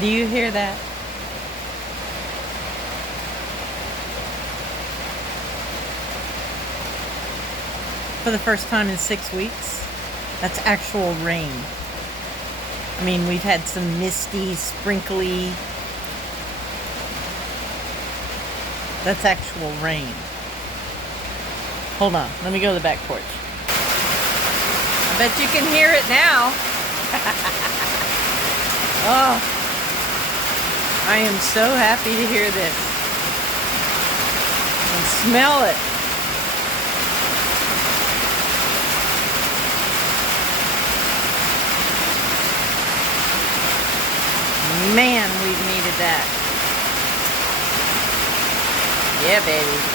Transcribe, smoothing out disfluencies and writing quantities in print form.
Do you hear that? For the first time in 6 weeks, that's actual rain. I mean, we've had some misty, sprinkly. That's actual rain. Hold on, let me go to the back porch. I bet you can hear it now. Oh, I am so happy to hear this. And smell it. Man, we've needed that. Yeah, baby.